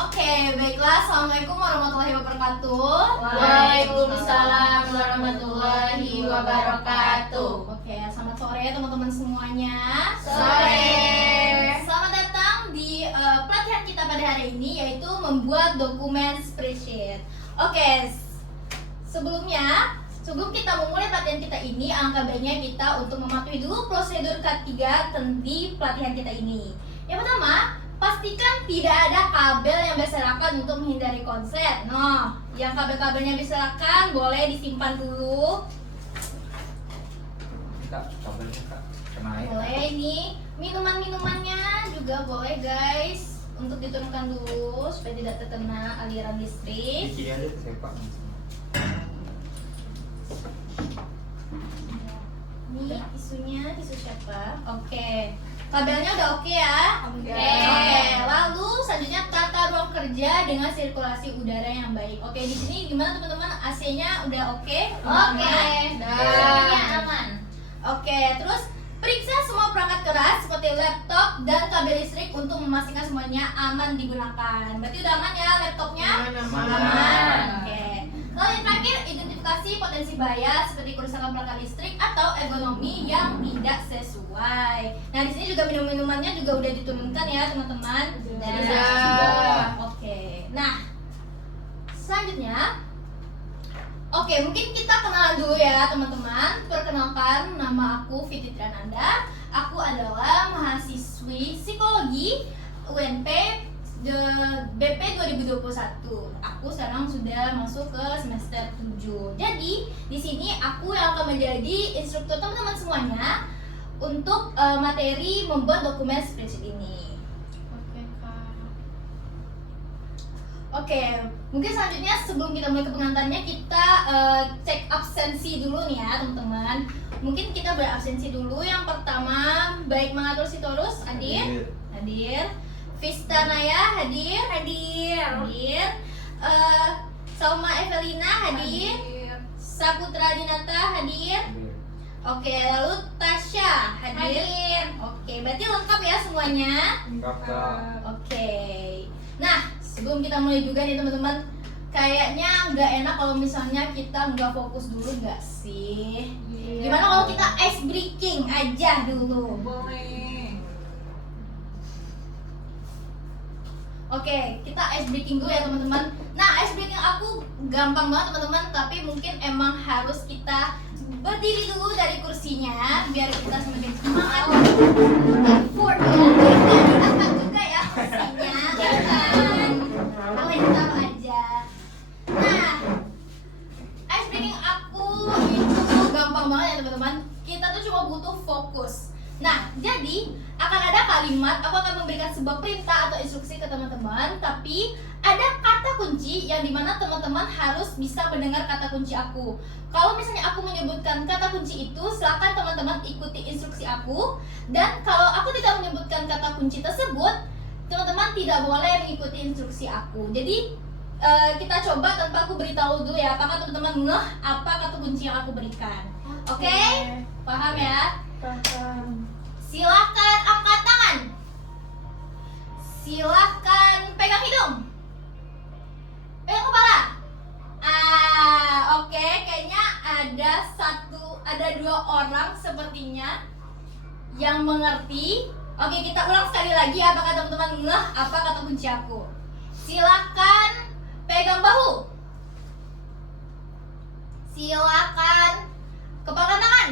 Oke, baiklah. Assalamualaikum warahmatullahi wabarakatuh. Waalaikumsalam warahmatullahi wabarakatuh. Oke, selamat sore teman-teman semuanya. Sore. Selamat datang di pelatihan kita pada hari ini, yaitu membuat dokumen spreadsheet. Oke, sebelum kita memulai pelatihan kita ini, alangkah baiknya kita untuk mematuhi dulu prosedur K3 di pelatihan kita ini. Yang pertama, pastikan tidak ada kabel yang berserakan untuk menghindari konslet. Nah, yang kabel-kabelnya berserakan boleh disimpan dulu. Kak, kabelnya kak, kena air. Boleh ini, minuman-minumannya juga boleh guys, untuk diturunkan dulu supaya tidak terkena aliran Di listrik. kiri ada saya pak. Ini tisunya, tisu siapa? Oke. Kabelnya udah oke ya? Oke. Lalu selanjutnya tata ruang kerja dengan sirkulasi udara yang baik. Oke, di sini gimana teman-teman? AC-nya udah oke? Semuanya aman. Oke, terus periksa semua perangkat keras seperti laptop dan kabel listrik untuk memastikan semuanya aman digunakan. Berarti udah aman ya laptopnya? Aman. Oke. Lalu yang terakhir, identifikasi potensi bahaya seperti kerusakan perangkat listrik atau ergonomi yang tidak sesuai. Nah, di sini juga minum-minumannya juga udah diturunkan ya, teman-teman. Jadi Sudah. Oke. Nah, selanjutnya mungkin kita kenalan dulu ya, teman-teman. Perkenalkan, nama aku Fitri Triananda. Aku adalah mahasiswi psikologi UNP BP 2021. Aku sekarang sudah masuk ke semester 7. Jadi, di sini aku yang akan menjadi instruktur teman-teman semuanya untuk materi membuat dokumen spreadsheet ini. Oke, Kak. Oke, mungkin selanjutnya sebelum kita mulai ke pengantarnya, kita cek absensi dulu nih ya, teman-teman. Mungkin kita berabsensi dulu. Yang pertama, baik Mangatur Sitorus, hadir. Vista Naya hadir. Salma Evelina hadir. Saputra Dinata hadir. Oke, lalu Tasya hadir. Oke, berarti lengkap ya semuanya. Enggak kak. Oke. Nah, sebelum kita mulai juga nih teman-teman, kayaknya nggak enak kalau misalnya kita nggak fokus dulu, nggak sih? Gimana kalau kita ice breaking aja dulu? Boleh. Oke, kita ice breaking dulu ya teman-teman. Nah, ice breaking aku gampang banget teman-teman, tapi mungkin emang harus kita berdiri dulu dari kursinya biar kita semakin semangat. For diangkat juga ya kursinya. Jangan. Boleh taruh aja. Nah, ice breaking aku itu gampang banget ya teman-teman. Kita tuh cuma butuh fokus. Nah, jadi akan ada kalimat, aku akan memberikan sebuah perintah atau instruksi ke teman-teman, tapi ada kata kunci yang dimana teman-teman harus bisa mendengar kata kunci aku. Kalau misalnya aku menyebutkan kata kunci itu, silakan teman-teman ikuti instruksi aku. Dan kalau aku tidak menyebutkan kata kunci tersebut, teman-teman tidak boleh mengikuti instruksi aku. Jadi kita coba tanpa aku beritahu dulu ya, apakah teman-teman ngeh apa kata kunci yang aku berikan. Oke? Paham ya? Silakan angkat tangan. Silakan pegang hidung. Pegang kepala. Oke, kayaknya ada dua orang sepertinya yang mengerti. Oke, kita ulang sekali lagi apakah teman-teman ngeh apa kata kunci aku. Silakan pegang bahu. Silakan kepalkan tangan.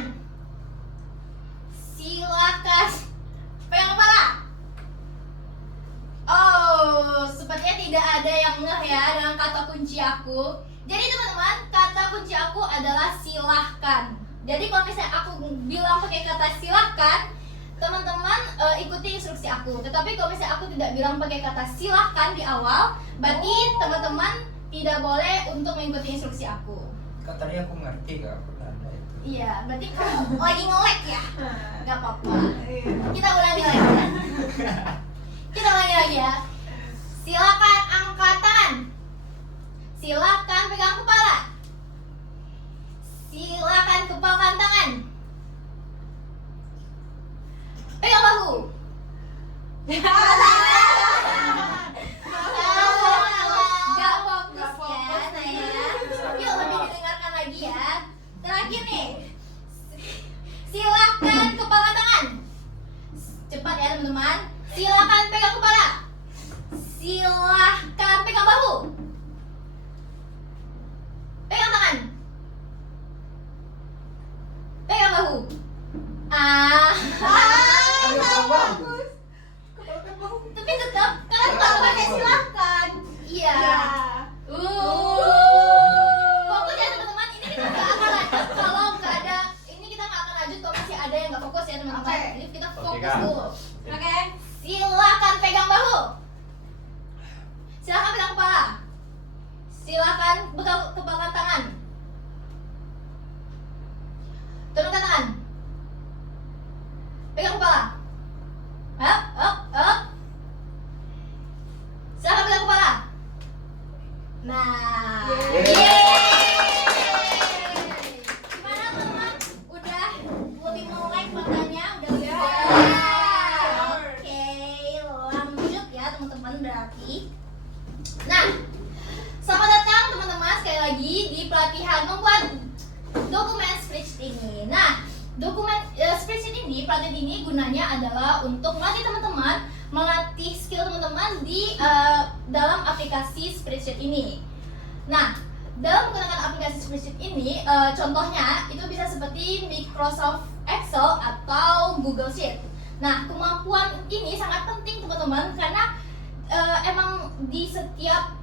Silakan pegang kepala. Oh, sepertinya tidak ada yang ngeh ya dengan kata kunci aku. Jadi teman-teman, kata kunci aku adalah silahkan. Jadi kalau misalnya aku bilang pakai kata silahkan, teman-teman ikuti instruksi aku. Tetapi kalau misalnya aku tidak bilang pakai kata silahkan di awal, berarti teman-teman tidak boleh untuk mengikuti instruksi aku. Kak tadi aku ngerti kak, aku ada itu. Iya, berarti kamu lagi nge-lag ya? Gak apa-apa. Kita ulangi lagi ya. Kita ulangi lagi ya. Silakan angkat tangan. Silakan pegang kepala. Silakan kepalkan tangan. Pegang bahu. Salah. Silahkan pegang bahu. Pegang tangan. Pegang bahu. Ayo, bagus. Tapi tetap kalian pakai silahkan. Iya. Fokus ya teman-teman. Ini kita nggak akan lanjut kalau nggak ada. Ini kita nggak akan lanjut kalau masih ada yang nggak fokus ya teman-teman. Oke. Jadi kita Oke, fokus Kak. dulu. Oke. Silakan pegang bahu. Silakan pegang kepala. Silakan pegang kepala tangan. Turunkan tangan. Pegang kepala. Up, up, up. Silakan pegang kepala. Nah. Yeay. Gimana teman-teman? Udah lebih melek matanya? Udah lebih Oke, lanjut ya teman-teman berarti. Nah, selamat datang teman-teman sekali lagi di pelatihan membuat dokumen spreadsheet ini. Nah, dokumen spreadsheet ini, pelatihan ini gunanya adalah untuk melatih teman-teman, melatih skill teman-teman di dalam aplikasi spreadsheet ini. Nah, dalam menggunakan aplikasi spreadsheet ini, contohnya itu bisa seperti Microsoft Excel atau Google Sheet. Nah, kemampuan ini sangat penting teman-teman karena emang di setiap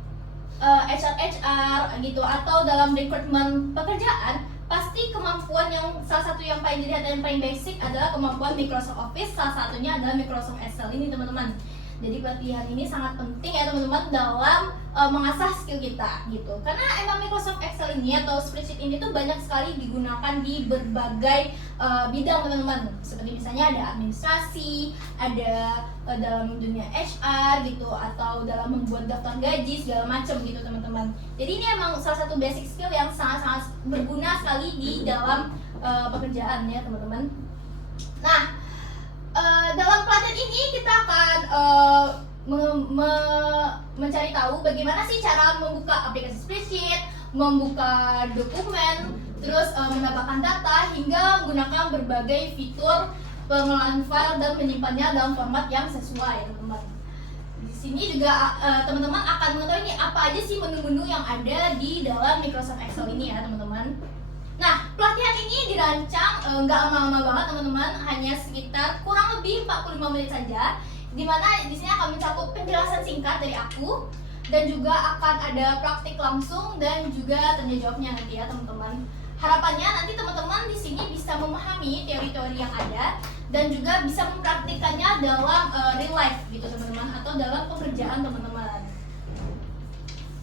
HR gitu atau dalam rekrutmen pekerjaan pasti kemampuan yang salah satu yang paling dilihat dan paling basic adalah kemampuan Microsoft Office, salah satunya adalah Microsoft Excel ini teman-teman. Jadi pelatihan ini sangat penting ya teman-teman dalam mengasah skill kita gitu. Karena emang Microsoft Excel ini atau spreadsheet ini tuh banyak sekali digunakan di berbagai bidang teman-teman. Seperti misalnya ada administrasi, ada dalam dunia HR gitu, atau dalam membuat daftar gaji segala macam gitu teman-teman. Jadi ini emang salah satu basic skill yang sangat-sangat berguna sekali di dalam pekerjaan ya teman-teman. Nah, dalam pelatihan ini kita akan mencari tahu bagaimana sih cara membuka aplikasi spreadsheet, membuka dokumen, terus mendapatkan data hingga menggunakan berbagai fitur pengelolaan file dan menyimpannya dalam format yang sesuai teman-teman. Di sini juga teman-teman akan mengetahui ini apa aja sih menu-menu yang ada di dalam Microsoft Excel ini ya teman-teman. Nah, pelatihan ini dirancang nggak lama-lama banget teman-teman, hanya sekitar kurang lebih 45 menit saja. Dimana di sini akan mencakup penjelasan singkat dari aku dan juga akan ada praktik langsung dan juga tanya jawabnya nanti ya teman-teman. Harapannya nanti teman-teman di sini bisa memahami teori-teori yang ada dan juga bisa mempraktikannya dalam real life gitu teman-teman atau dalam pekerjaan teman-teman.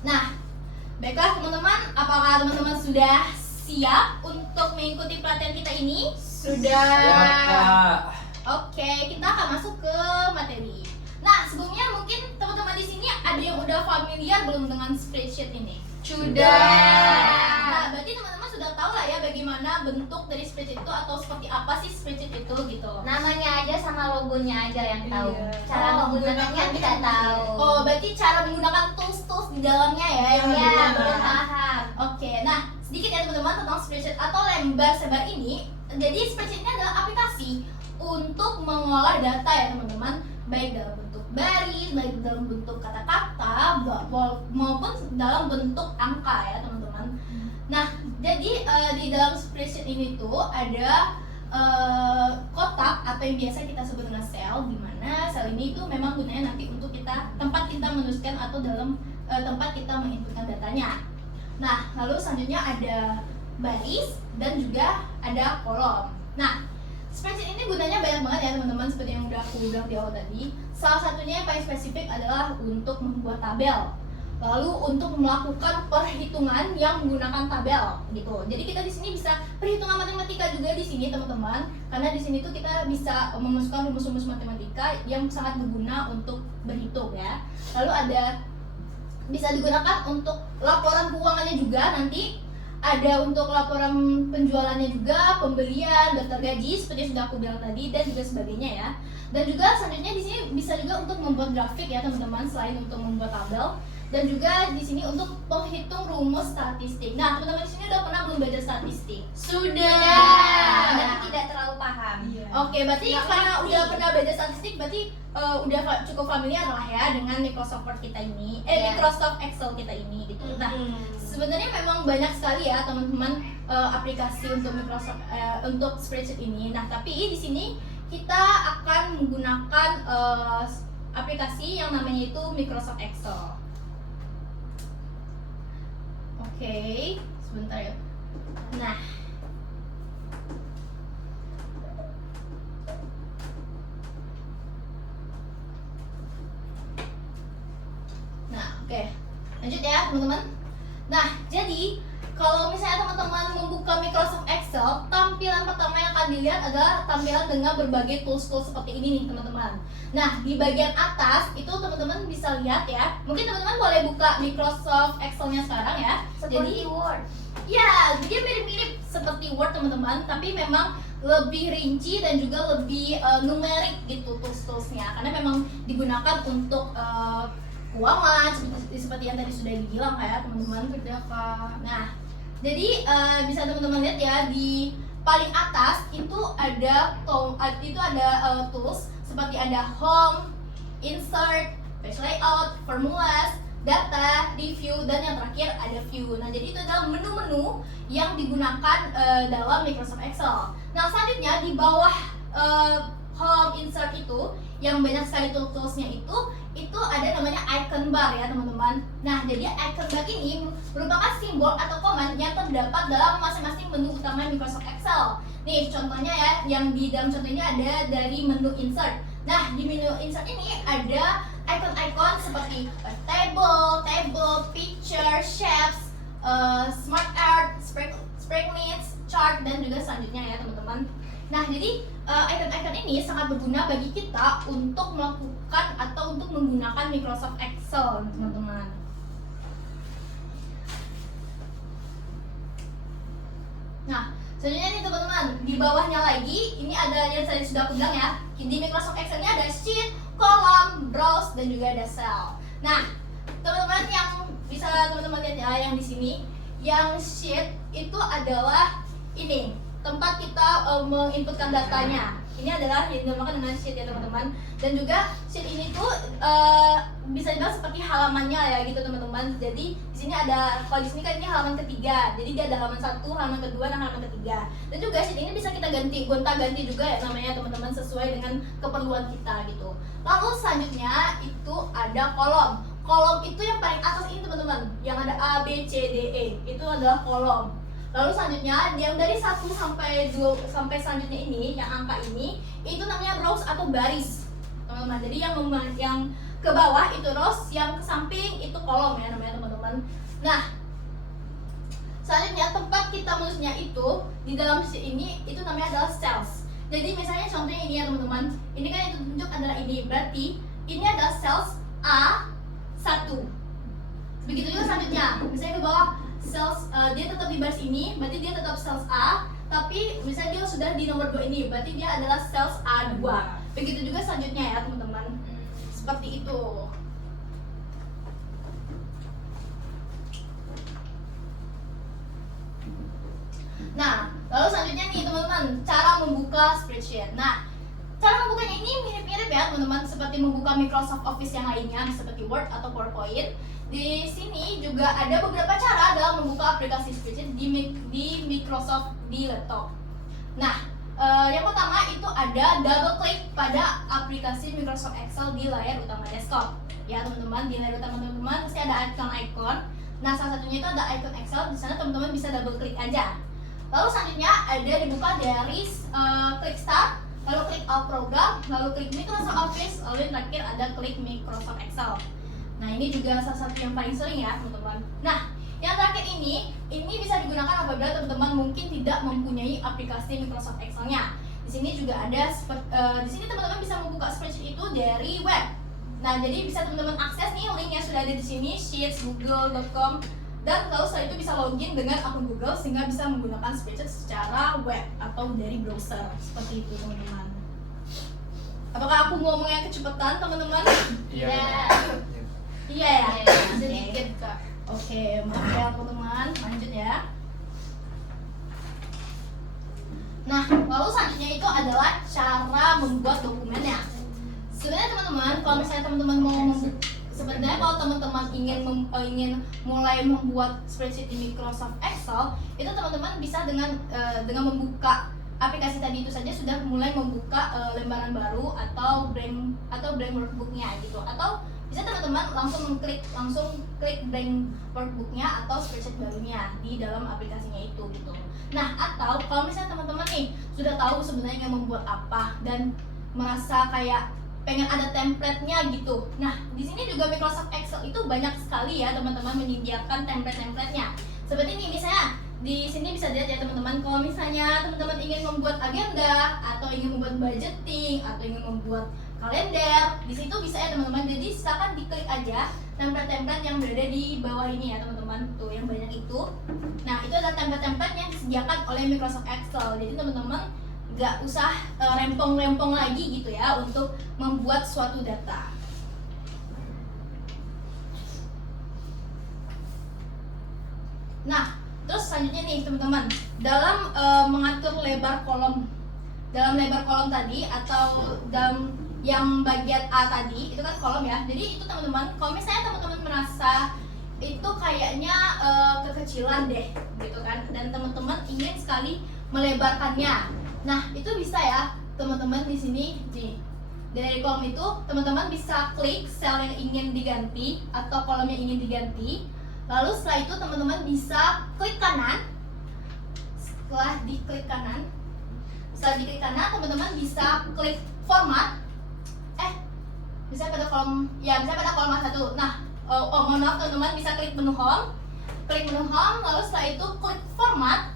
Nah, baiklah teman-teman, apakah teman-teman sudah siap untuk mengikuti pelatihan kita ini? Sudah. Ya, Kak. Oke, kita akan masuk ke materi. Nah, sebelumnya mungkin teman-teman di sini ada yang udah familiar belum dengan spreadsheet ini? Nah, berarti teman-teman sudah tahu lah ya bagaimana bentuk dari spreadsheet itu atau seperti apa sih spreadsheet itu gitu. Namanya aja sama logonya aja yang tahu. Iya. Cara menggunakannya tidak tahu. Oh, berarti cara menggunakan tools-tools di dalamnya ya yang Ya, berbeda. belum paham. Oke, nah sedikit ya teman-teman tentang spreadsheet atau lembar sebar ini. Jadi spreadsheet ini adalah aplikasi untuk mengolah data ya teman-teman, baik dalam bentuk baris, baik dalam bentuk kata-kata, maupun dalam bentuk angka ya teman-teman. Nah, jadi di dalam spreadsheet ini tuh ada kotak atau yang biasa kita sebut dengan sel, di mana sel ini tuh memang gunanya nanti untuk tempat kita menuliskan atau dalam tempat kita menginputkan datanya. Nah, lalu selanjutnya ada baris dan juga ada kolom. Nah, spreadsheet ini gunanya banyak banget ya teman-teman, seperti yang udah aku bilang di awal tadi. Salah satunya yang paling spesifik adalah untuk membuat tabel. Lalu untuk melakukan perhitungan yang menggunakan tabel gitu. Jadi kita di sini bisa perhitungan matematika juga di sini teman-teman, karena di sini tuh kita bisa memasukkan rumus-rumus matematika yang sangat berguna untuk berhitung ya. Lalu ada bisa digunakan untuk laporan keuangannya juga nanti. Ada untuk laporan penjualannya juga, pembelian, daftar gaji seperti yang sudah aku bilang tadi dan juga sebagainya ya. Dan juga selanjutnya di sini bisa juga untuk membuat grafik ya teman-teman, selain untuk membuat tabel. dan juga di sini untuk menghitung rumus statistik. Nah, teman-teman di sini udah pernah belum belajar statistik? Tapi tidak terlalu paham. Oke, berarti karena udah pernah belajar statistik, berarti udah cukup familiar lah ya dengan Microsoft Word kita ini, Microsoft Excel kita ini gitu. Nah, sebenarnya memang banyak sekali ya teman-teman aplikasi untuk Microsoft untuk spreadsheet ini. Nah, tapi di sini kita akan menggunakan aplikasi yang namanya itu Microsoft Excel. Oke, sebentar ya. Nah, oke, lanjut ya teman-teman. Nah, jadi kalau misalnya teman-teman membuka Microsoft Excel, tampilan pertama yang akan dilihat adalah tampilan dengan berbagai tools-tools seperti ini nih teman-teman. Nah, di bagian atas itu teman-teman bisa lihat ya. Mungkin teman-teman boleh buka Microsoft Excel-nya sekarang ya. Seperti Word. Ya, dia mirip-mirip seperti Word teman-teman, tapi memang lebih rinci dan juga lebih numerik gitu tools-toolsnya, karena memang digunakan untuk keuangan seperti yang tadi sudah dibilang ya teman-teman. Nah, jadi bisa teman-teman lihat ya di paling atas itu ada tools seperti ada home, insert, page layout, formulas, data, review, dan yang terakhir ada view. Nah, jadi itu adalah menu-menu yang digunakan dalam Microsoft Excel. Nah, selanjutnya di bawah home, insert itu yang banyak sekali toolsnya itu ada namanya icon bar ya teman-teman. Nah, jadi icon bar ini merupakan simbol atau command yang terdapat dalam masing-masing menu utama Microsoft Excel. Nih contohnya ya, yang di dalam contoh ini ada dari menu insert. Nah, di menu insert ini ada icon-icon seperti table, picture, shapes, smart art, sprinkles, chart, dan juga selanjutnya ya teman-teman. Nah, jadi icon-icon ini sangat berguna bagi kita untuk melakukan atau untuk menggunakan Microsoft Excel, teman-teman. Nah, selanjutnya nih teman-teman, di bawahnya lagi ini ada yang saya sudah bilang ya. Di Microsoft Excel-nya ada sheet, column, browse, dan juga ada cell. Nah, teman-teman yang bisa teman-teman lihat ya, yang di sini, yang sheet itu adalah ini tempat kita menginputkan datanya. Ini adalah yang dinamakan dengan sheet ya teman-teman. Dan juga sheet ini tuh bisa dibilang seperti halamannya ya gitu teman-teman. Jadi di sini ada, kalau di sini kan ini halaman ketiga. Jadi dia ada halaman 1, halaman kedua, dan halaman ketiga. Dan juga sheet ini bisa kita gonta-ganti juga ya namanya teman-teman, sesuai dengan keperluan kita gitu. Lalu selanjutnya itu ada kolom. Kolom itu yang paling atas ini teman-teman, yang ada A, B, C, D, E. Itu adalah kolom. Lalu selanjutnya yang dari 1 sampai 2 sampai selanjutnya ini, yang angka ini, itu namanya rows atau baris, teman-teman. Jadi yang ke bawah itu rows, yang ke samping itu kolom ya namanya teman-teman. Nah, selanjutnya tempat kita menulisnya itu di dalam sheet ini itu namanya adalah cells. Jadi misalnya contohnya ini ya teman-teman. Ini kan yang tunjuk adalah ini, berarti ini adalah cells A1. Begitu juga selanjutnya, misalnya ke bawah cells, dia tetap di baris ini, berarti dia tetap cells A, tapi misalnya dia sudah di nomor 2 ini, berarti dia adalah cells A2. Begitu juga selanjutnya ya teman-teman. Seperti itu. Nah, lalu selanjutnya nih teman-teman, cara membuka spreadsheet. Nah, cara membukanya ini mirip-mirip ya teman-teman, seperti membuka Microsoft Office yang lainnya, seperti Word atau PowerPoint. Di sini juga ada beberapa cara dalam membuka aplikasi spreadsheet di Microsoft di laptop. Nah, yang pertama itu ada double klik pada aplikasi Microsoft Excel di layar utama desktop. Ya teman-teman, di layar utama teman-teman pasti ada icon-icon. Nah, salah satunya itu ada icon Excel. Di sana teman-teman bisa double klik aja. Lalu selanjutnya ada dibuka dari klik start, lalu klik all program, lalu klik Microsoft Office, lalu yang terakhir ada klik Microsoft Excel. Nah, ini juga salah satu yang paling sering ya teman-teman. Nah, yang terakhir ini bisa digunakan apabila teman-teman mungkin tidak mempunyai aplikasi Microsoft Excel-nya. Di sini juga ada, di sini teman-teman bisa membuka spreadsheet itu dari web. Nah, jadi bisa teman-teman akses nih link yang sudah ada di sini, sheets.google.com. Dan kalau setelah itu bisa login dengan akun Google sehingga bisa menggunakan spreadsheet secara web atau dari browser. Seperti itu teman-teman. Apakah aku ngomongnya kecepatan teman-teman? Iya. Iya ya. Sedikit Bisa. Oke, maaf ya teman-teman, lanjut ya. Nah, lalu selanjutnya itu adalah cara membuat dokumennya. Sebenarnya teman-teman, kalau misalnya teman-teman mau sebenarnya kalau teman-teman ingin mulai membuat spreadsheet di Microsoft Excel, itu teman-teman bisa dengan membuka aplikasi tadi itu saja sudah mulai membuka lembaran baru atau blank workbooknya gitu, atau bisa teman-teman langsung klik blank workbooknya atau spreadsheet barunya di dalam aplikasinya itu gitu. Nah, atau kalau misalnya teman-teman nih sudah tahu sebenarnya ingin membuat apa dan merasa kayak pengen ada template-nya gitu. Nah, di sini juga Microsoft Excel itu banyak sekali ya teman-teman menyediakan template-templatenya. Seperti ini misalnya di sini bisa dilihat ya teman-teman, kalau misalnya teman-teman ingin membuat agenda atau ingin membuat budgeting atau ingin membuat kalender, di situ bisa ya teman-teman. Jadi silakan diklik aja template-template yang berada di bawah ini ya teman-teman, tuh yang banyak itu. Nah, itu adalah template-template yang disediakan oleh Microsoft Excel. Jadi teman-teman nggak usah rempong-rempong lagi gitu ya untuk membuat suatu data. Nah, terus selanjutnya nih teman-teman, dalam mengatur lebar kolom tadi atau dalam yang bagian A tadi itu kan kolom ya. Jadi itu teman-teman, kalau misalnya teman-teman merasa itu kayaknya kekecilan deh gitu kan, dan teman-teman ingin sekali melebarkannya. Nah, itu bisa ya teman-teman di sini nih. Dari kolom itu teman-teman bisa klik sel yang ingin diganti atau kolom yang ingin diganti. Lalu setelah itu teman-teman bisa klik kanan. Setelah diklik kanan, teman-teman bisa klik format. Misalnya pada kolom A1. Nah, mohon maaf teman-teman, bisa klik menu home. Lalu setelah itu klik format.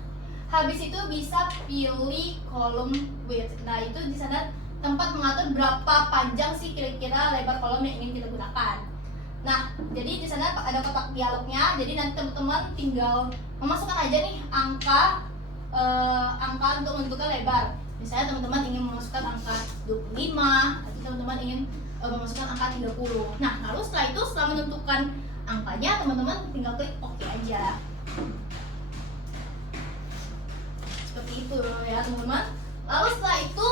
Habis itu bisa pilih kolom width. Nah, itu di sana tempat mengatur berapa panjang sih kira-kira lebar kolom yang ingin kita gunakan. Nah, jadi di sana ada kotak dialognya. Jadi nanti teman-teman tinggal memasukkan aja nih angka untuk menentukan lebar. Misalnya teman-teman ingin memasukkan angka 25, atau teman-teman ingin memasukkan angka 30. Nah, lalu setelah menentukan angkanya, teman-teman tinggal klik OK aja. Seperti itu ya teman-teman. Lalu setelah itu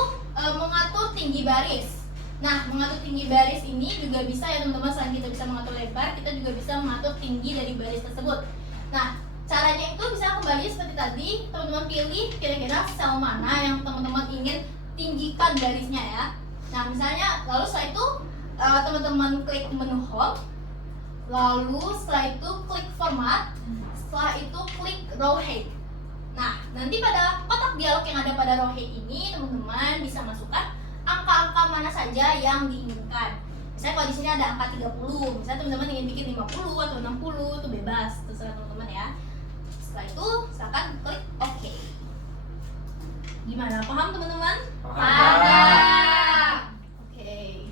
mengatur tinggi baris. Nah, mengatur tinggi baris ini juga bisa ya teman-teman. Selain kita bisa mengatur lebar, kita juga bisa mengatur tinggi dari baris tersebut. Nah, caranya itu bisa kembali seperti tadi, teman-teman pilih kira-kira sel mana yang teman-teman ingin tinggikan barisnya ya. Nah, misalnya lalu setelah itu teman-teman klik menu home. Lalu setelah itu klik format. Setelah itu klik row height. Nah, nanti pada kotak dialog yang ada pada row height ini teman-teman bisa masukkan angka-angka mana saja yang diinginkan. Misalnya kalau di sini ada angka 30, misalnya teman-teman ingin bikin 50 atau 60, itu bebas, terserah teman-teman ya. Setelah itu silakan klik OK. Gimana? Paham teman-teman? Paham. Oke.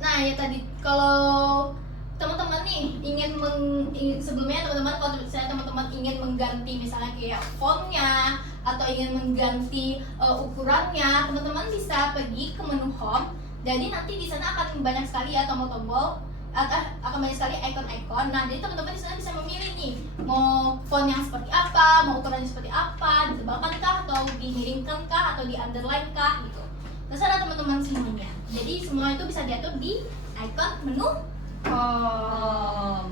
Nah, ya tadi kalau teman-teman nih sebelumnya teman-teman kalau misalnya teman-teman ingin mengganti misalnya kayak fontnya atau ingin mengganti ukurannya, teman-teman bisa pergi ke menu home. Jadi nanti di sana akan banyak sekali ya tombol-tombol, akan banyak sekali icon-icon. Nah, jadi teman-teman di sana bisa memilih nih mau font yang seperti apa, mau ukurannya seperti apa, ditebalkan kah atau dimiringkan kah atau di underline kah gitu. Terserah teman-teman semuanya. Jadi semua itu bisa diatur di icon menu home.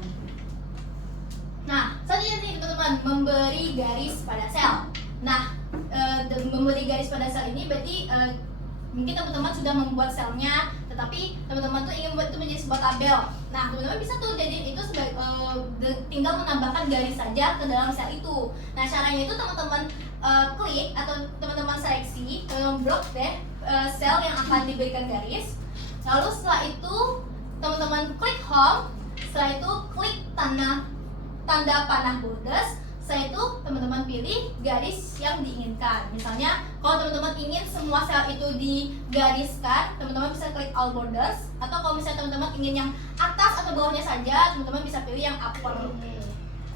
Nah, selanjutnya nih teman-teman, memberi garis pada sel. Nah, memberi garis pada sel ini berarti mungkin teman-teman sudah membuat selnya, tetapi teman-teman tuh ingin membuat itu menjadi sebuah tabel. Nah, teman-teman bisa tuh jadi itu tinggal menambahkan garis saja ke dalam sel itu. Nah, caranya itu teman-teman klik atau teman-teman seleksi, blok deh sel yang akan diberikan garis. Lalu setelah itu teman-teman klik home. Setelah itu klik tanda panah borders. Setelah itu teman-teman pilih garis yang diinginkan. Misalnya kalau teman-teman ingin semua sel itu digariskan, teman-teman bisa klik all borders. Atau kalau misalnya teman-teman ingin yang atas atau bawahnya saja, teman-teman bisa pilih yang upper.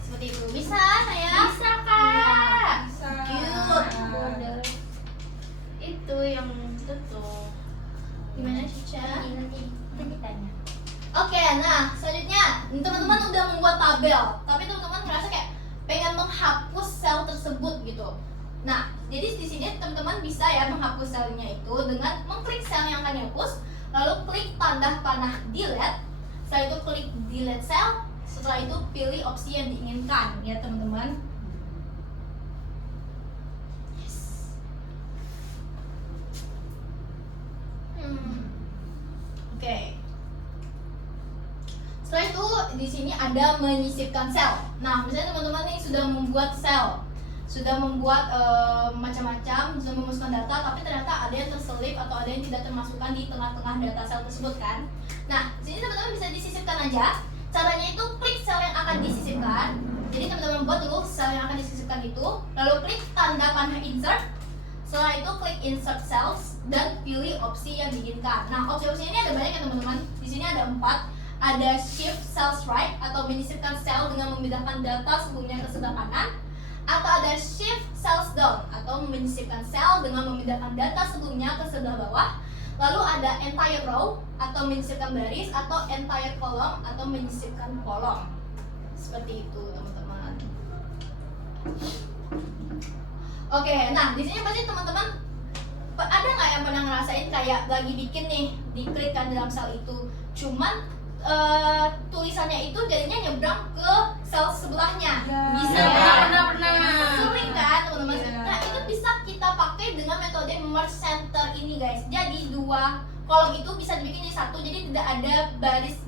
Seperti itu. Bisa saya? Bisa kak. Bisa. Border. Itu yang itu tuh. Gimana Cica? itu kitanya. Oke, nah selanjutnya teman-teman udah membuat tabel, tapi teman-teman ngerasa kayak pengen menghapus sel tersebut gitu. Nah, jadi di sini teman-teman bisa ya menghapus selnya itu dengan mengklik sel yang akan dihapus, lalu klik tanda panah delete, setelah itu klik delete cell, setelah itu pilih opsi yang diinginkan ya teman-teman. Oke. Setelah itu di sini ada menyisipkan sel. Nah, misalnya teman-teman nih sudah membuat sel, sudah membuat macam-macam, sudah memasukkan data, tapi ternyata ada yang terselip atau ada yang tidak termasukkan di tengah-tengah data sel tersebut kan. Nah, di sini teman-teman bisa disisipkan aja. Caranya itu klik sel yang akan disisipkan. Jadi teman-teman buat dulu sel yang akan disisipkan itu, lalu klik tanda panah insert. Setelah itu klik insert cells dan pilih opsi yang diinginkan. Nah, opsi-opsi ini ada banyak ya teman-teman. Di sini ada 4. Ada shift cells right atau menyisipkan sel dengan memindahkan data sebelumnya ke sebelah kanan, atau ada shift cells down atau menyisipkan sel dengan memindahkan data sebelumnya ke sebelah bawah. Lalu ada entire row atau menyisipkan baris, atau entire column atau menyisipkan kolom. Seperti itu teman-teman. Oke, nah di sini pasti teman-teman ada nggak yang pernah ngerasain kayak lagi bikin nih, diklikkan dalam sel itu, cuman tulisannya itu jadinya nyebrang ke sel sebelahnya. Bisa Ya, ya? pernah. Sering kan teman-teman? Iya. Nah itu bisa kita pakai dengan metode merge center ini guys. Jadi dua kolom itu bisa dibikin jadi satu, jadi tidak ada baris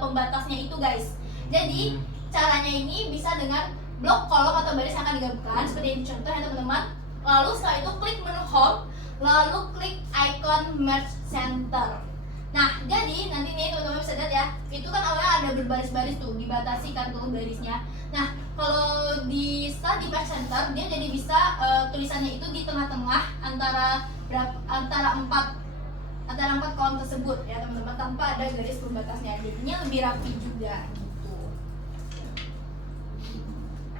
pembatasnya itu guys. Jadi caranya ini bisa dengan blok kolom atau baris yang akan digabungkan seperti ini contoh ya teman-teman. Lalu setelah itu klik menu home, lalu klik icon merge center. Nah, jadi nanti nih teman-teman bisa lihat ya, itu kan awalnya ada berbaris-baris tuh, dibatasi kan tuh barisnya. Nah, kalau setelah di merge center, dia jadi bisa tulisannya itu di tengah-tengah antara empat kolom tersebut ya teman-teman, tanpa ada garis pembatasnya. Jadinya lebih rapi juga gitu.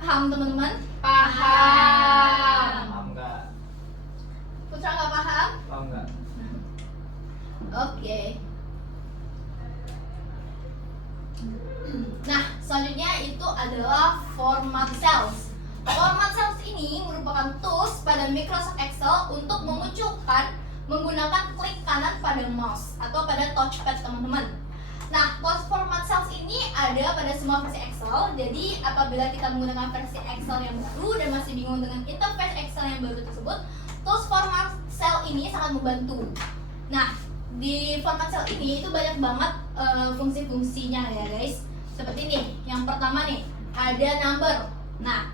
Paham teman-teman? Paham. Paham nggak? Putra nggak paham? Paham nggak? Oke. Nah, selanjutnya itu adalah format cells. Format cells ini merupakan tools pada Microsoft Excel untuk memunculkan menggunakan klik kanan pada mouse atau pada touchpad teman-teman. Nah, format cells ini ada pada semua versi Excel. Jadi, apabila kita menggunakan versi Excel yang baru dan masih bingung dengan interface Excel yang baru tersebut, tools format cell ini sangat membantu. Nah, di format cell ini itu banyak banget fungsi-fungsinya ya guys. Seperti ini, yang pertama nih ada number. Nah,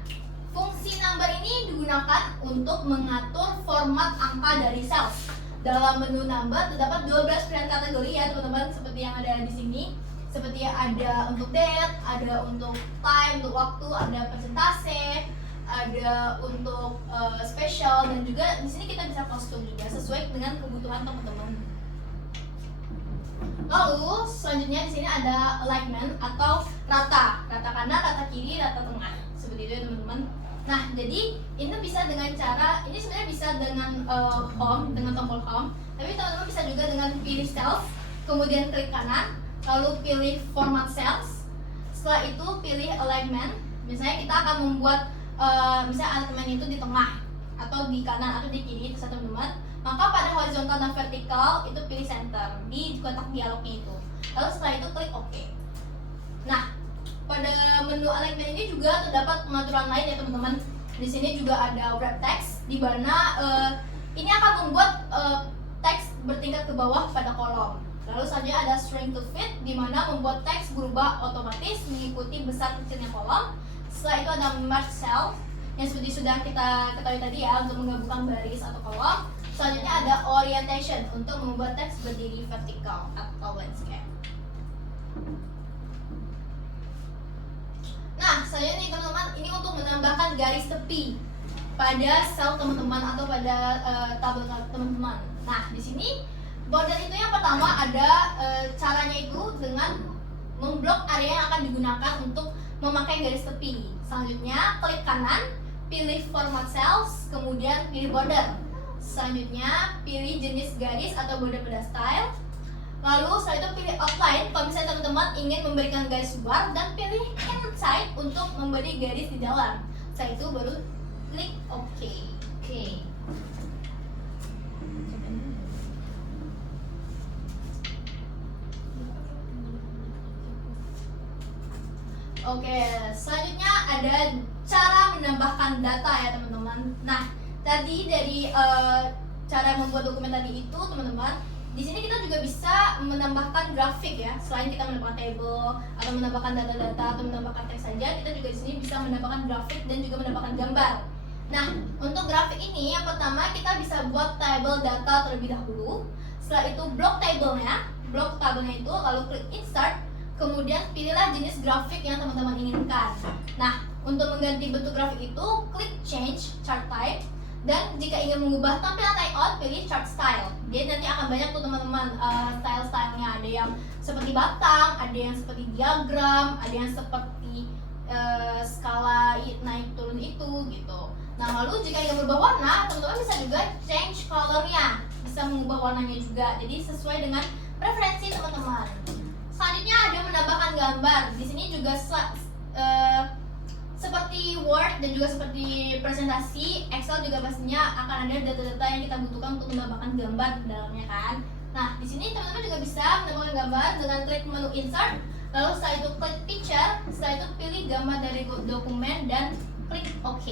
fungsi number ini digunakan untuk mengatur format angka dari cells. Dalam menu number terdapat 12 pilihan kategori ya teman-teman, seperti yang ada di sini. Seperti ada untuk date, ada untuk time, untuk waktu, ada persentase, ada untuk special, dan juga di sini kita bisa custom juga sesuai dengan kebutuhan teman-teman. Lalu selanjutnya di sini ada alignment atau rata kanan, rata kiri, rata tengah, seperti itu ya teman-teman. Nah, jadi ini bisa dengan cara, ini sebenarnya bisa dengan home, dengan tombol home, tapi teman-teman bisa juga dengan pilih cells, kemudian klik kanan, lalu pilih format cells, setelah itu pilih alignment. Misalnya kita akan membuat misalnya alignment itu di tengah atau di kanan atau di kiri, terserah teman-teman. Maka pada horizontal dan vertikal itu pilih center di kotak dialognya itu. Lalu setelah itu klik OK. Nah, pada menu alignment ini juga terdapat pengaturan lain ya teman-teman. Di sini juga ada wrap text, di mana ini akan membuat teks bertingkat ke bawah pada kolom. Lalu selanjutnya ada shrink to fit, di mana membuat teks berubah otomatis mengikuti besar kecilnya kolom. Setelah itu ada merge cell, yang seperti sudah kita ketahui tadi ya, untuk menggabungkan baris atau kolom. Selanjutnya ada orientation, untuk membuat teks berdiri vertikal atau landscape. Nah, selanjutnya nih teman-teman, ini untuk menambahkan garis tepi pada sel teman-teman atau pada tabel teman-teman. Nah, di sini border itu yang pertama ada caranya itu dengan memblok area yang akan digunakan untuk memakai garis tepi. Selanjutnya klik kanan, pilih format cells, kemudian pilih border. Selanjutnya pilih jenis garis atau border pada style. Lalu setelah itu pilih outline kalau misalnya teman-teman ingin memberikan garis luar, dan pilih inside untuk memberi garis di dalam. Setelah itu baru klik OK. Oke. Oke, selanjutnya ada cara menambahkan data ya teman-teman. Nah, tadi dari cara membuat dokumen tadi itu teman-teman, di sini kita juga bisa menambahkan grafik ya. Selain kita menambahkan table atau menambahkan data-data atau menambahkan teks saja, kita juga di sini bisa menambahkan grafik dan juga menambahkan gambar. Nah, untuk grafik ini yang pertama kita bisa buat table data terlebih dahulu. Setelah itu blok tabelnya itu, lalu klik insert. Kemudian pilihlah jenis grafik yang teman-teman inginkan. Nah, untuk mengganti bentuk grafik itu, klik change chart type. Dan jika ingin mengubah tampilan layout, pilih chart style. Jadi nanti akan banyak tuh teman-teman style-stylenya. Ada yang seperti batang, ada yang seperti diagram, ada yang seperti skala naik turun itu gitu. Nah, lalu jika ingin berubah warna, teman-teman bisa juga change colornya, bisa mengubah warnanya juga. Jadi sesuai dengan preferensi teman-teman. Selanjutnya ada menambahkan gambar. Di sini juga seperti Word dan juga seperti presentasi, Excel juga pastinya akan ada data-data yang kita butuhkan untuk menambahkan gambar di dalamnya kan. Nah, di sini teman-teman juga bisa menambahkan gambar dengan klik menu insert, lalu setelah itu klik picture, setelah itu pilih gambar dari dokumen dan klik OK.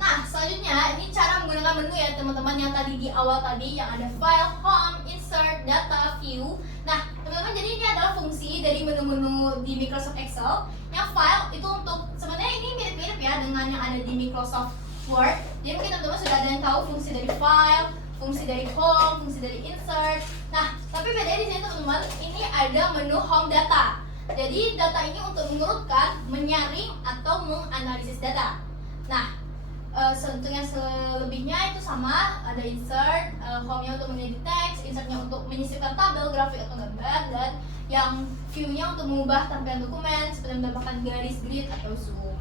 Nah, selanjutnya ini cara menggunakan menu ya teman-teman, yang tadi di awal tadi yang ada file, home, insert, data, view. Nah, teman-teman, jadi ini adalah fungsi dari menu-menu di Microsoft Excel. Yang file itu untuk, sebenarnya ini mirip-mirip ya dengan yang ada di Microsoft Word. Jadi mungkin teman-teman sudah ada yang tahu fungsi dari file, fungsi dari home, fungsi dari insert. Nah, tapi bedanya di sini teman-teman, ini ada menu home data. Jadi data ini untuk mengurutkan, menyaring atau menganalisis data. Nah, untuk yang selebihnya itu sama, ada insert, home-nya untuk mengedit teks, insert-nya untuk menyisipkan tabel, grafik atau gambar, dan yang view-nya untuk mengubah tampilan dokumen seperti menambahkan garis, grid atau zoom.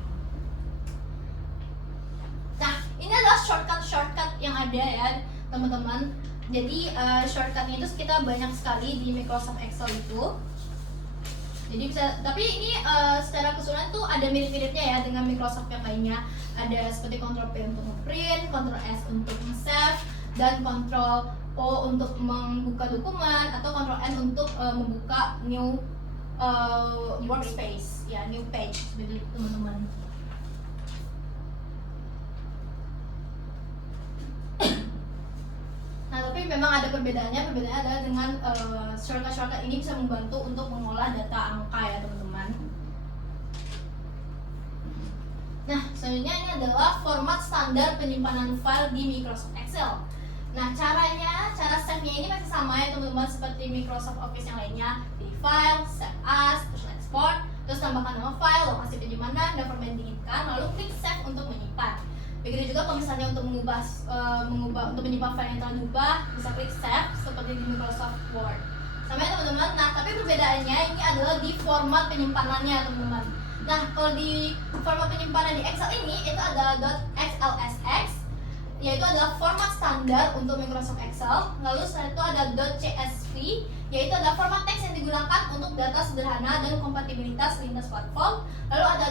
Nah, ini adalah shortcut yang ada ya teman-teman. Jadi shortcutnya itu kita banyak sekali di Microsoft Excel itu. Jadi bisa, tapi ini secara keseluruhan tuh ada mirip-miripnya ya dengan Microsoft yang lainnya. Ada seperti Ctrl P untuk nge-print, Ctrl S untuk nge-save, dan Ctrl O untuk membuka dokumen, atau Ctrl N untuk membuka new workspace, ya new page seperti itu teman-teman. Nah, tapi memang ada perbedaannya. Perbedaannya adalah dengan shortcut ini bisa membantu untuk mengolah data angka ya teman-teman. Nah, selanjutnya ini adalah format standar penyimpanan file di Microsoft Excel. Nah, cara save-nya ini masih sama ya teman-teman, seperti Microsoft Office yang lainnya. Pilih file, save as, terus export, terus tambahkan nama file, lokasi penyimpanan, dan format yang diinginkan, lalu klik save untuk menyimpan. Begitu juga kalau misalnya untuk untuk menyimpan file yang telah diubah, bisa klik save seperti di Microsoft Word. Sama ya teman-teman. Nah, tapi perbedaannya ini adalah di format penyimpanannya teman-teman. Nah, kalau di format penyimpanan di Excel ini itu adalah .xlsx, yaitu adalah format standar untuk Microsoft Excel. Lalu setelah itu ada .csv, yaitu adalah format teks yang digunakan untuk data sederhana dan kompatibilitas lintas platform. Lalu ada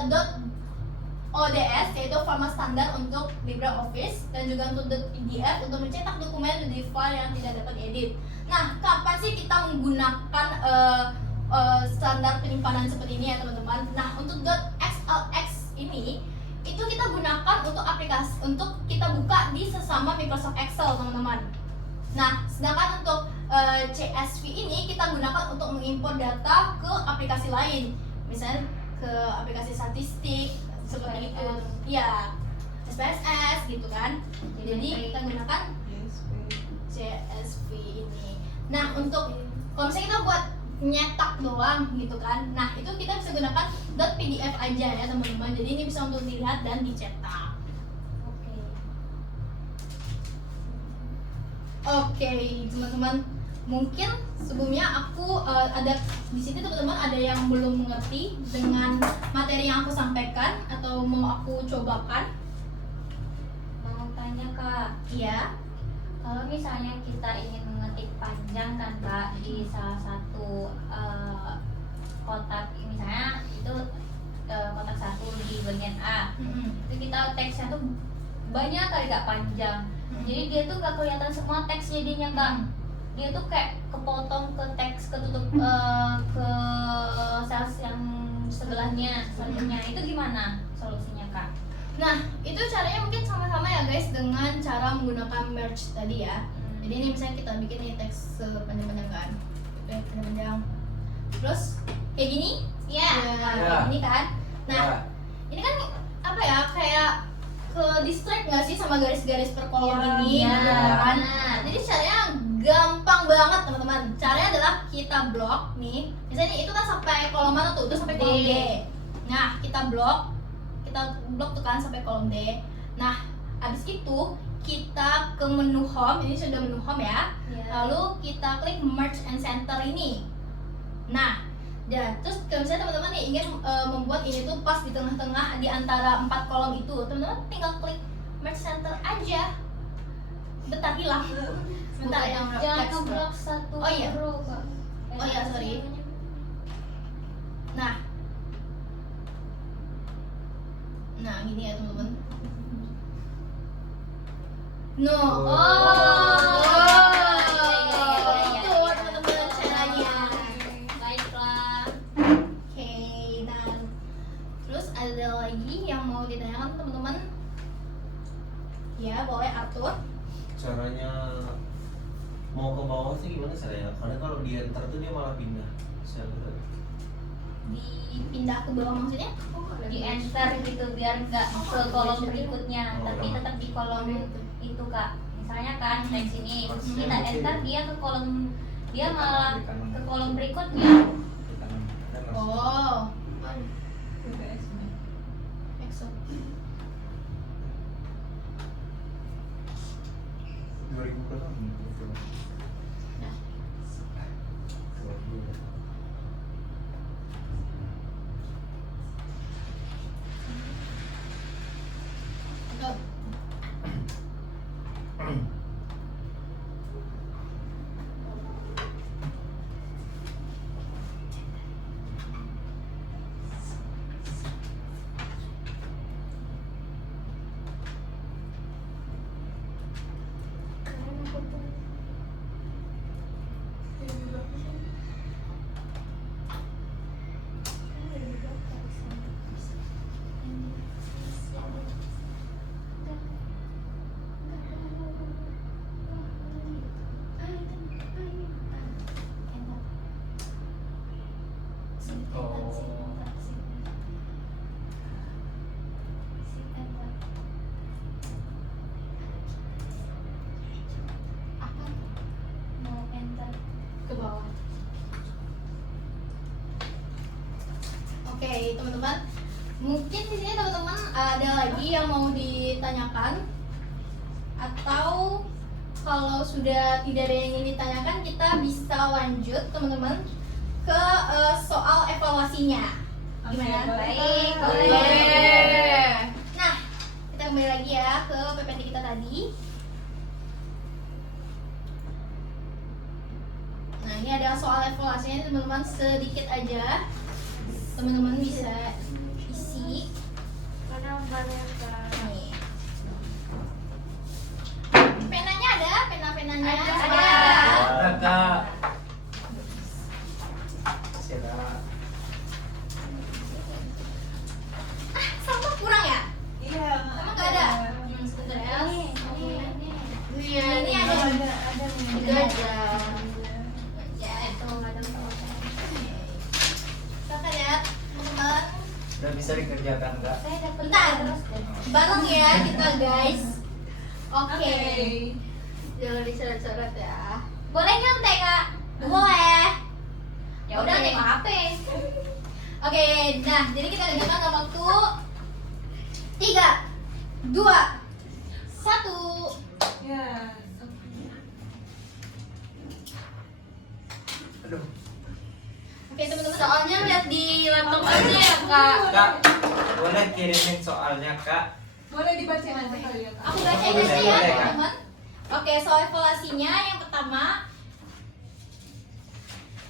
.ods, yaitu format standar untuk LibreOffice, dan juga untuk .pdf untuk mencetak dokumen di file yang tidak dapat diedit. Nah, kapan sih kita menggunakan standar penyimpanan seperti ini ya teman-teman? Nah, untuk .xlx ini itu kita gunakan untuk aplikasi, untuk kita buka di sesama Microsoft Excel teman-teman. Nah, sedangkan untuk CSV ini kita gunakan untuk mengimpor data ke aplikasi lain, misalnya ke aplikasi statistik seperti itu, ya SPSS gitu kan. Jadi kita gunakan CSV ini. Nah, untuk kalau misalnya kita buat nyetak doang gitu kan, nah itu kita bisa gunakan .pdf aja ya teman-teman. Jadi ini bisa untuk dilihat dan dicetak. Oke teman-teman, mungkin sebelumnya aku ada di sini teman-teman ada yang belum mengerti dengan materi yang aku sampaikan atau mau aku cobakan. Mau tanya misalnya kita ingin mengetik panjang kan Kak di salah satu kotak, misalnya itu kotak satu di bagian A, itu kita teksnya tuh banyak kali Kak, panjang. Jadi dia tuh gak kelihatan semua teks jadinya Kak. Dia tuh kayak kepotong ke teks, ketutup ke sales yang sebelahnya selanjutnya. Itu gimana solusinya Kak? Nah, itu caranya mungkin sama-sama ya guys, dengan cara menggunakan merge tadi ya. Jadi ini misalnya kita bikin nih teks sepanjang-panjang kan, panjang-panjang. Terus kayak gini, Iya. kayak gini kan. Nah, Ya. ini kan apa ya, kayak ke distract nggak sih sama garis-garis per kolom Iya, ini, iya, gitu kan? benar. Jadi caranya gampang banget teman-teman. Caranya adalah kita blok nih. Misalnya itu kan sampai kolom mana tuh? Itu sampai kolom D. Nah, kita blok tuh kan sampai kolom D. Nah, abis itu kita ke menu home. Ini sudah menu home ya. Lalu kita klik merge and center ini. Nah, ya, terus kalau misalnya teman-teman nih ingin membuat ini tuh pas di tengah-tengah di antara 4 kolom itu, teman-teman tinggal klik merge center aja. Bentar hilang. Sebentar ya. Jangan Teks, bro. ngeblok satu Oh iya. row Kak. Oh iya, sorry. Nah, gini ya teman-teman. No. Itu teman-teman caranya. Baiklah. Oke, dan terus ada lagi yang mau ditanyakan teman-teman? Ya, boleh atur. Caranya mau ke bawah sih gimana caranya? Karena kalau di enter tuh dia malah pindah. Dipindah ke bawah maksudnya? Di enter gitu biar nggak ke kolom berikutnya, Oh. tapi tetap di kolom itu Kak. Misalnya kan teks ini, terus kita enter, dia ke kolom, dia malah ke kolom berikutnya. Oh. Excel. 2000 berapa? Nah. Go. Mau enter. Ke bawah. Oke, teman-teman. Mungkin di sini teman-teman ada lagi yang mau ditanyakan, atau kalau sudah tidak ada yang ingin ditanyakan, kita bisa lanjut teman-teman ke soal evaluasinya. Gimana? Baik, Boleh. boleh. Nah, kita kembali lagi ya ke PPT kita tadi. Nah, ini ada soal evaluasinya teman-teman, sedikit aja. Teman-teman bisa isi. Nih. Penanya ada? Pena-penanya? Ada. Ada, Kak. Sila. Sama kurang ya? Iya. Sama nggak ada? Sebentar ya. Ini ada. Ada. Ya, itu ada. Silakan ya, teman-teman. Udah bisa dikerjakan, Kak? Saya dapat Bentar. terus deh. Bareng ya kita guys. Oke. Oke. Jangan dicoret-coret ya. Boleh nyontek Kak? Boleh. Ya udah Oke. tengok HP. Oke, nah jadi kita kerjakan dalam waktu 3, 2, 1. Ya. Aduh. Oke teman-teman. Soalnya lihat di laptop aja ya Kak. Kak, boleh kirimin soalnya, Kak? Boleh dibacain aja kali ya, Kak. Aku bacain Boleh, aja ya boleh, Kak. teman-teman. Oke, soal evaluasinya yang pertama,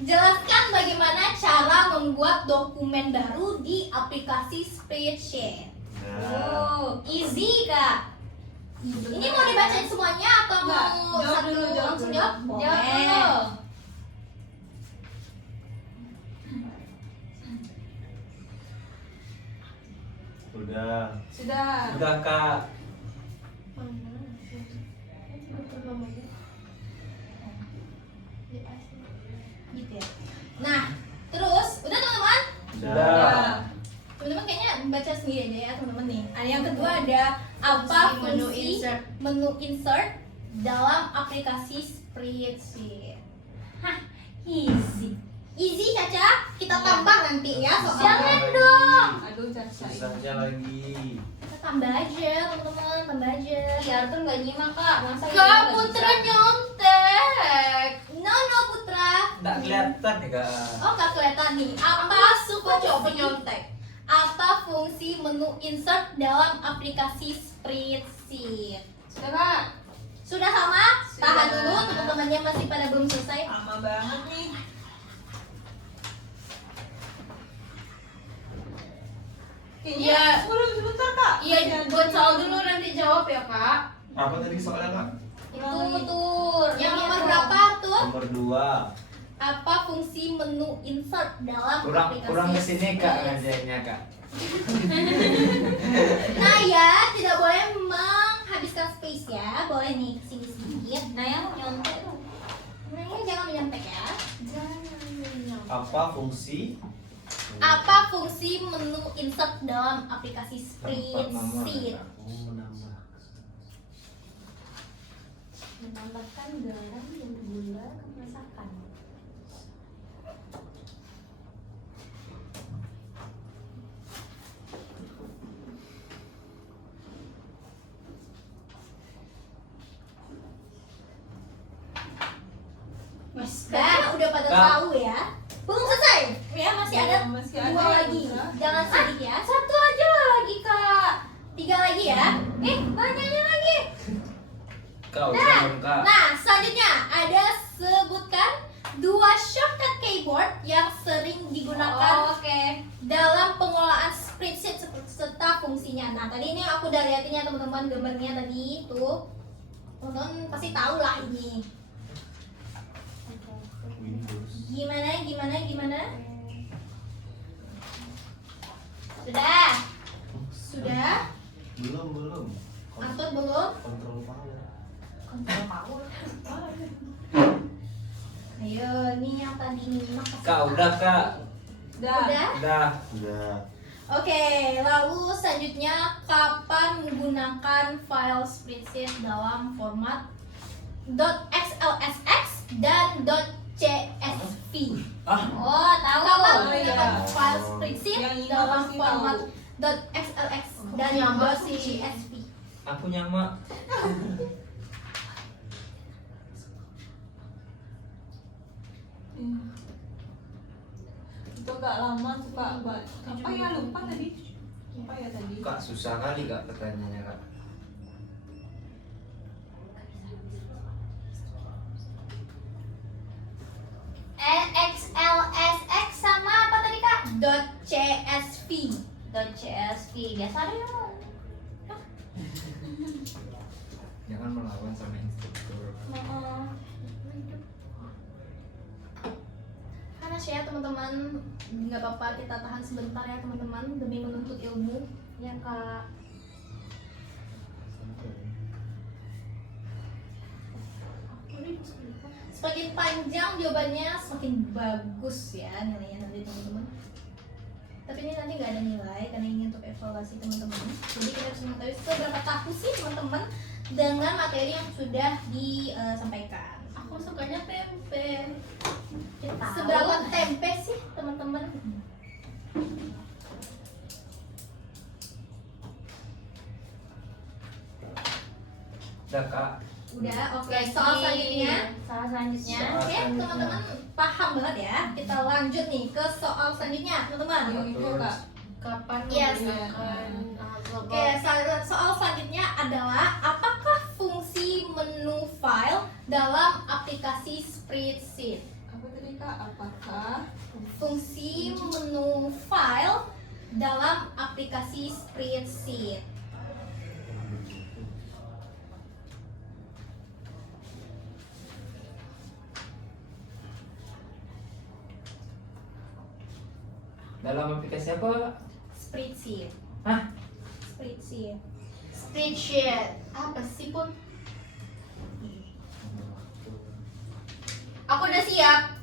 jelaskan bagaimana cara membuat dokumen baru di aplikasi spreadsheet. Nah, Easy kak. Ini mau dibacain semuanya atau Enggak, mau jawab satu dulu, jawab langsung dulu. jawab? Jawab Boleh. dulu. udah. Sudah. Udah kak. Gitu ya. Nah, terus udah teman-teman? Sudah. Teman-teman kayaknya baca sendiri aja ya teman-teman nih. Yang kedua ada apa fungsi menu insert dalam aplikasi spreadsheet. Hah, easy. Easy Caca, kita tambah nanti ya soalnya. Jangan dong. Aduh, Caca. Susahnya lagi. Kita tambah aja teman-teman, tambah aja. Si Arthur nggak nyimak kak. Masa Kak dia nggak Putra bisa? nyontek. No Putra. Nggak kelihatan nih kak. Oh nggak kelihatan nih. Apa suka coba nyontek? Apa fungsi menu insert dalam aplikasi spreadsheet? Sudah, Kak. Sudah sama? Sudah. Tahan dulu teman-temannya masih pada belum selesai. Lama banget nih. Kayaknya sebelum sebentar, Kak. Iya, Masih ada buat soal yang- dulu nanti jawab ya kak. Apa tadi soalnya kak? Itu tur. Yang nomor berapa tuh? Nomor 2. Apa fungsi menu insert dalam aplikasi? Kurang kesini kak ngajarnya kak. Nah ya, tidak boleh menghabiskan space ya. Boleh nih sini sedikit. Nah yang nyontek tuh. Nah ya jangan menyontek ya. Apa fungsi? Apa fungsi menu insert dalam aplikasi Empat nomor spreadsheet? ya, Kak. Oh, menambah. Menambahkan garam dan gula ke masakan. Kayaknya udah pada Kak. tahu ya. Belum selesai. Ya masih ada Masih ada dua yang lagi. bisa. Jangan sedih ya. Satu aja lagi kak. 3 lagi ya. Banyaknya lagi. Kak udah belum kak. Nah, selanjutnya ada sebutkan 2 shortcut keyboard yang sering digunakan Oke. dalam pengelolaan spreadsheet serta fungsinya. Nah, tadi ini aku udah liatin ya teman-teman gambarnya tadi tuh. Teman-teman pasti tahu lah ini. Windows. Gimana? Sudah? Sudah? Belum. Arthur belum? Kontrol power. Kontrol power. Ayo, nih yang tadi nyimak kasih Kak tahu. udah kak. Udah. Udah? Udah. Udah. Oke, lalu selanjutnya kapan menggunakan file spreadsheet dalam format .xlsx dan .csv. Ah Oh tahu. Kapan Oh, menggunakan iya. file spreadsheet Yang ini dalam pasti format tahu. .xlx dan nyamak sih. .csv. aku nyamak. Itu agak lama suka buat. Apa ya lupa tadi? Apa ya tadi? Kak susah kali kak pertanyaannya kak. XLSX sama apa tadi kak? .csv. .csv biasa dong. Jangan melawan sama instruktur. Panas ya teman-teman, nggak apa-apa kita tahan sebentar ya teman-teman demi menuntut ilmu. Ya kak. Semakin panjang jawabannya semakin bagus ya nilainya nanti teman-teman. Tapi ini nanti nggak ada nilai karena ini untuk evaluasi teman-teman. Jadi kita harus mengetahui seberapa tahu sih teman-teman dengan materi yang sudah disampaikan. Aku sukanya tempe. Seberapa tempe sih teman-teman? Udah kak. Udah, oke. Soal selanjutnya. Soal selanjutnya. Soal Oke, selanjutnya. teman-teman paham banget ya. Kita lanjut nih ke soal selanjutnya, teman-teman. Yang itu kak. Kapan Yes. menggunakan Oke, soal selanjutnya adalah apakah fungsi menu Apakah fungsi menu file dalam aplikasi spreadsheet? Dalam aplikasi apa? Spreadsheet. Hah? Spreadsheet. Spreadsheet. Apa sih, Pun? Aku udah siap.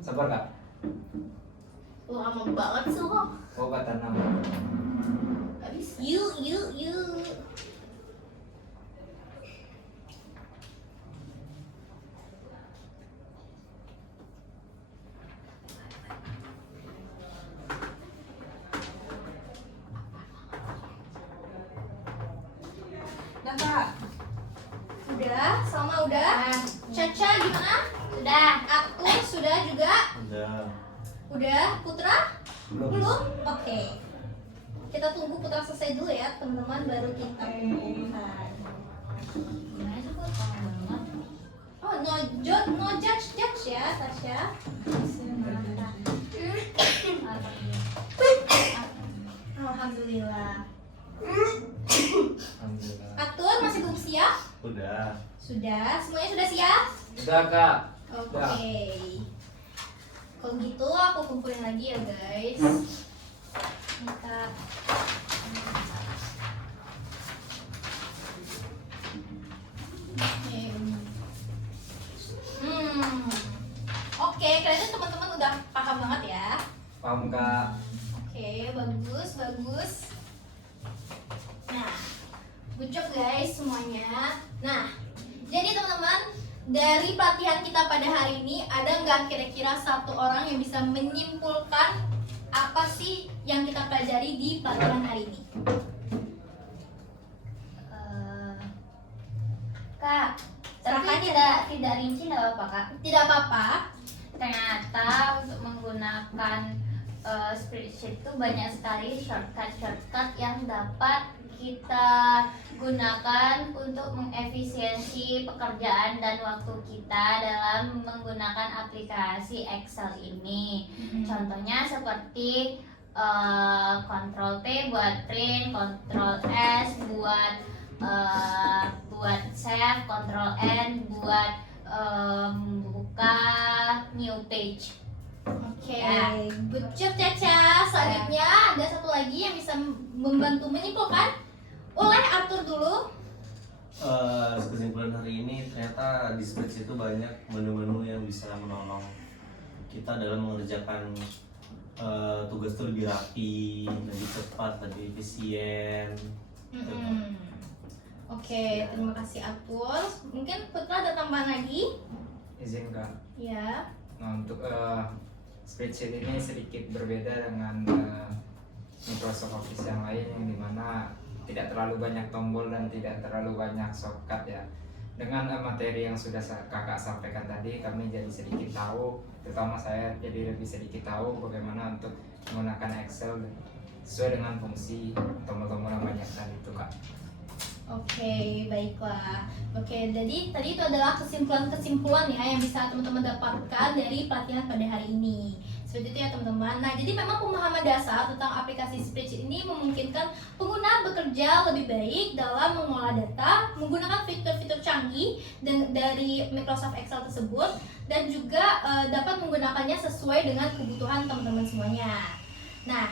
Sabar kak. Lama banget sih lo. Oh kata nama. Habis yuk. Nah kak, Udah, Salma udah. Caca gimana? Sudah. Aku sudah juga. Udah. Udah, Putra? Belum. Belum? Oke. Kita tunggu Putra selesai dulu ya, teman-teman, baru kita mulai. Gimana sih Bu? Kalau banget. Oh, no judge ya, Tasya. Alhamdulillah. Alhamdulillah. Atur masih belum siap? Udah. Sudah, semuanya sudah siap? Udah kak. Oke. Kalau gitu aku kumpulin lagi ya guys. Kita Oke, kalian tuh teman-teman udah paham banget ya. Paham kak. Oke, bagus. Nah, good job guys semuanya. Nah, jadi teman-teman, dari pelatihan kita pada hari ini, ada nggak kira-kira satu orang yang bisa menyimpulkan apa sih yang kita pelajari di pelatihan hari ini? Kak, tapi Silakan. tidak rinci tidak apa-apa Kak. Tidak apa-apa. Ternyata untuk menggunakan spreadsheet itu banyak sekali shortcut yang dapat kita gunakan untuk mengefisiensi pekerjaan dan waktu kita dalam menggunakan aplikasi Excel ini. Contohnya seperti Ctrl P buat print, Ctrl S buat save, Ctrl N buat buka new page. Oke, Ya. good job Caca. Selanjutnya ada satu lagi yang bisa membantu menyimpulkan. Oleh Arthur dulu. Kesimpulan hari ini ternyata di spreadsheet itu banyak menu-menu yang bisa menolong kita dalam mengerjakan tugas itu lebih rapi, lebih cepat, lebih efisien. Oke, terima kasih Arthur. Mungkin Putra ada tambahan lagi? Izin kak. Ya. Nah untuk spreadsheet ini sedikit berbeda dengan Microsoft Office yang lain yang dimana tidak terlalu banyak tombol dan tidak terlalu banyak shortcut ya. Dengan materi yang sudah kakak sampaikan tadi, kami jadi sedikit tahu, terutama saya jadi lebih sedikit tahu bagaimana untuk menggunakan Excel sesuai dengan fungsi tombol-tombol yang banyak tadi itu kak. Oke, baiklah. Oke, jadi tadi itu adalah kesimpulan-kesimpulan ya yang bisa teman-teman dapatkan dari pelatihan pada hari ini. Seperti itu ya teman-teman. Nah, jadi memang pemahaman dasar tentang aplikasi spreadsheet ini memungkinkan pengguna bekerja lebih baik dalam mengolah data, menggunakan fitur-fitur canggih dan dari Microsoft Excel tersebut, dan juga dapat menggunakannya sesuai dengan kebutuhan teman-teman semuanya. Nah,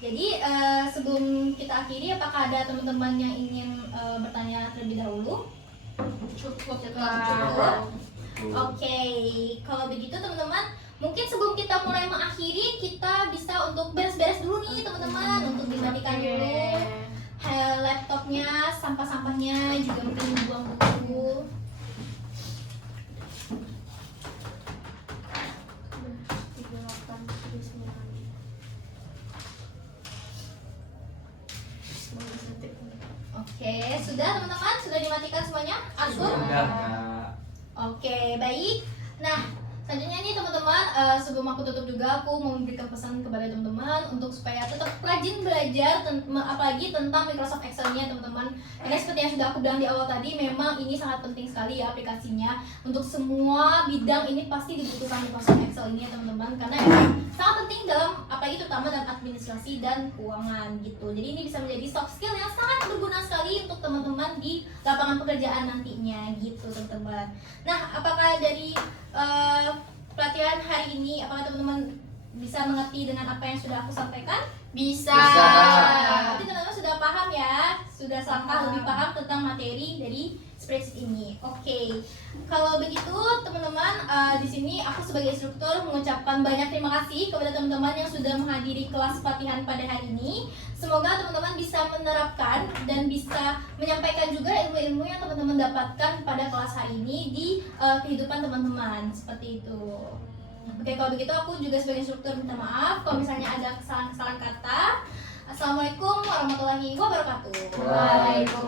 jadi sebelum kita akhiri, apakah ada teman-teman yang ingin bertanya terlebih dahulu? Cukup Cukup. Oke, kalau begitu teman-teman, mungkin sebelum kita mulai mengakhiri, kita bisa untuk beres-beres dulu nih teman-teman, untuk dimatikan dulu laptopnya, sampah-sampahnya juga mungkin dibuang dulu. Oke, sudah teman-teman, sudah dimatikan semuanya? Arthur? Sudah kak. Oke, baik. Nah, Selanjutnya nih teman-teman, sebelum aku tutup juga aku mau memberikan pesan kepada teman-teman untuk supaya tetap rajin belajar apalagi tentang Microsoft Excel-nya teman-teman. Karena seperti yang sudah aku bilang di awal tadi, memang ini sangat penting sekali ya aplikasinya. Untuk semua bidang ini pasti dibutuhkan Microsoft Excel ini ya teman-teman, karena emang sangat penting dalam apalagi terutama dalam administrasi dan keuangan gitu. Jadi ini bisa menjadi soft skill yang sangat berguna sekali untuk teman-teman di lapangan pekerjaan nantinya gitu teman-teman. Nah, apakah dari pelatihan hari ini, apakah teman-teman bisa mengerti dengan apa yang sudah aku sampaikan? Bisa. Berarti teman-teman sudah paham ya, sudah selangkah lebih paham tentang materi dari spreadsheet ini. Oke, kalau begitu teman-teman, di sini aku sebagai instruktur mengucapkan banyak terima kasih kepada teman-teman yang sudah menghadiri kelas pelatihan pada hari ini. Semoga teman-teman bisa menerapkan dan bisa menyampaikan juga ilmu-ilmu yang teman-teman dapatkan pada kelas hari ini di kehidupan teman-teman, seperti itu. Oke, kalau begitu aku juga sebagai instruktur minta maaf kalau misalnya ada kesalahan-kesalahan kata. Assalamualaikum warahmatullahi wabarakatuh. Waalaikumsalam.